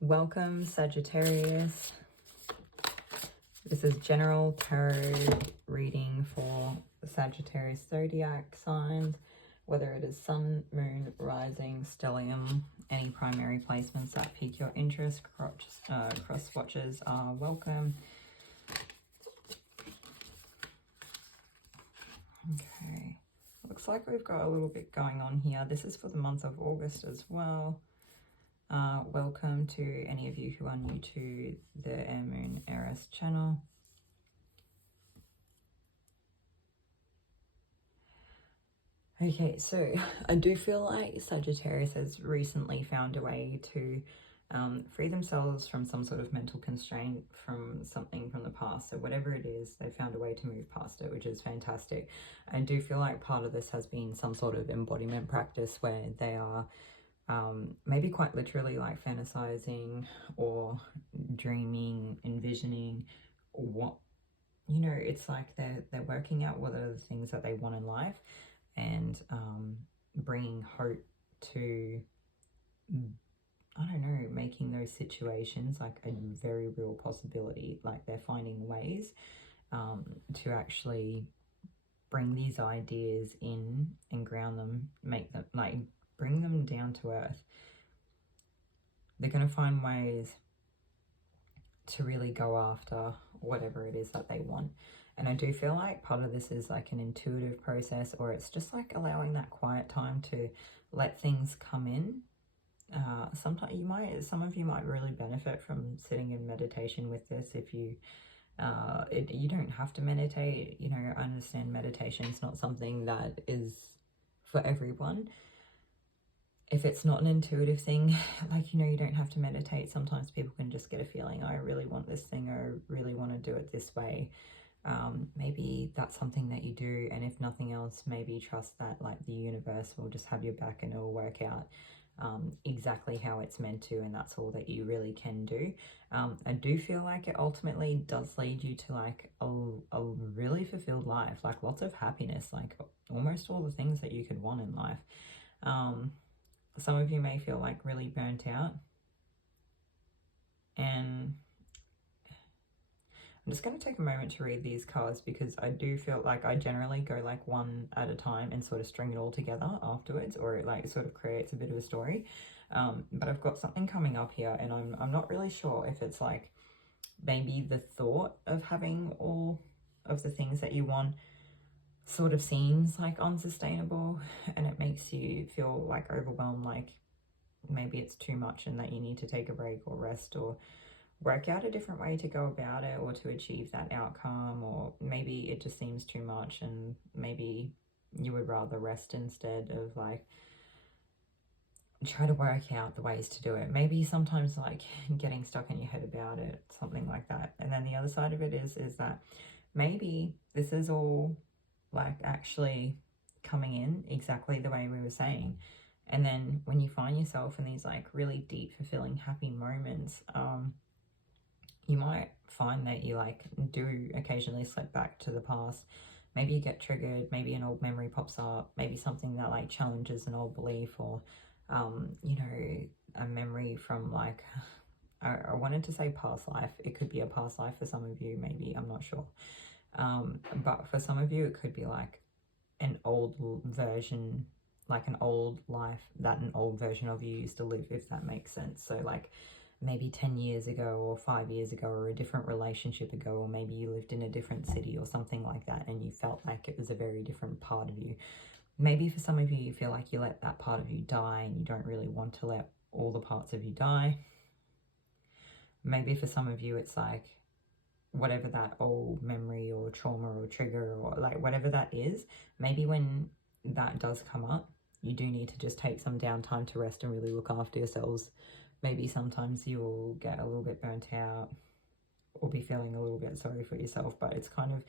Welcome, Sagittarius. This is general tarot reading for the Sagittarius Zodiac signs, whether it is sun, moon, rising, stellium, any primary placements that pique your interest. Cross watches are welcome. Okay, looks like we've got a little bit going on here. This is for the month of August as well. Welcome to any of you who are new to the Air Moon Eris channel. Okay, so I do feel like Sagittarius has recently found a way to free themselves from some sort of mental constraint from something from the past. So whatever it is, they found a way to move past it, which is fantastic. I do feel like part of this has been some sort of embodiment practice where they are maybe quite literally like fantasizing or dreaming, envisioning what, you know, it's like they're working out what are the things that they want in life and bringing hope to, I don't know, making those situations like a very real possibility. Like they're finding ways to actually bring these ideas in and ground them, make them like bring them down to earth. They're going to find ways to really go after whatever it is that they want. And I do feel like part of this is like an intuitive process, or it's just like allowing that quiet time to let things come in. Sometimes some of you might really benefit from sitting in meditation with this. If you you don't have to meditate, you know. I understand meditation is not something that is for everyone. If it's not an intuitive thing, like, you know, you don't have to meditate. Sometimes people can just get a feeling, I really want this thing, or I really want to do it this way. Maybe that's something that you do, and if nothing else, maybe trust that like the universe will just have your back and it'll work out exactly how it's meant to, and that's all that you really can do. I do feel like it ultimately does lead you to like a really fulfilled life, like lots of happiness, like almost all the things that you could want in life. Some of you may feel like really burnt out, and I'm just going to take a moment to read these cards because I do feel like I generally go like one at a time and sort of string it all together afterwards, or it like sort of creates a bit of a story. But I've got something coming up here, and I'm not really sure if it's like maybe the thought of having all of the things that you want sort of seems like unsustainable, and it makes you feel like overwhelmed, like maybe it's too much and that you need to take a break or rest or work out a different way to go about it or to achieve that outcome. Or maybe it just seems too much and maybe you would rather rest instead of like try to work out the ways to do it. Maybe sometimes like getting stuck in your head about it, something like that. And then the other side of it is that maybe this is all like actually coming in exactly the way we were saying. And then when you find yourself in these like really deep, fulfilling, happy moments, you might find that you like do occasionally slip back to the past. Maybe you get triggered, maybe an old memory pops up, maybe something that like challenges an old belief, or you know, a memory from like, I wanted to say past life. It could be a past life for some of you, maybe, I'm not sure. But for some of you, it could be like an old version, like an old life that an old version of you used to live, if that makes sense. So like maybe 10 years ago or 5 years ago, or a different relationship ago, or maybe you lived in a different city or something like that, and you felt like it was a very different part of you. Maybe for some of you, you feel like you let that part of you die and you don't really want to let all the parts of you die. Maybe for some of you, it's like whatever that old memory or trauma or trigger or like whatever that is, maybe when that does come up, you do need to just take some downtime to rest and really look after yourselves. Maybe sometimes you will get a little bit burnt out or be feeling a little bit sorry for yourself, but it's kind of,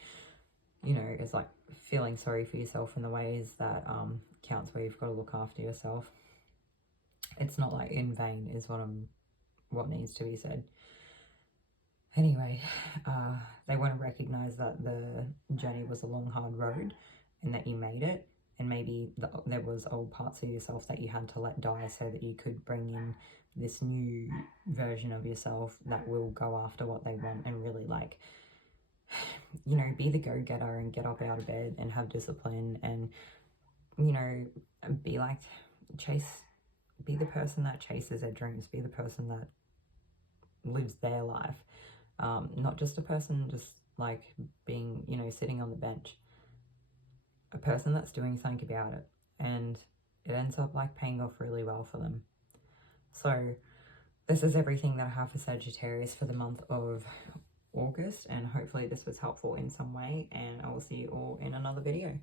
you know, it's like feeling sorry for yourself in the ways that counts, where you've got to look after yourself. It's not like in vain is what needs to be said. Anyway, they want to recognize that the journey was a long, hard road and that you made it. And maybe there was old parts of yourself that you had to let die so that you could bring in this new version of yourself that will go after what they want and really, like, you know, be the go-getter and get up out of bed and have discipline and, you know, be like, be the person that chases their dreams, be the person that lives their life, not just a person just like being, you know, sitting on the bench, a person that's doing something about it, and it ends up like paying off really well for them. So this is everything that I have for Sagittarius for the month of August, and hopefully this was helpful in some way, and I will see you all in another video.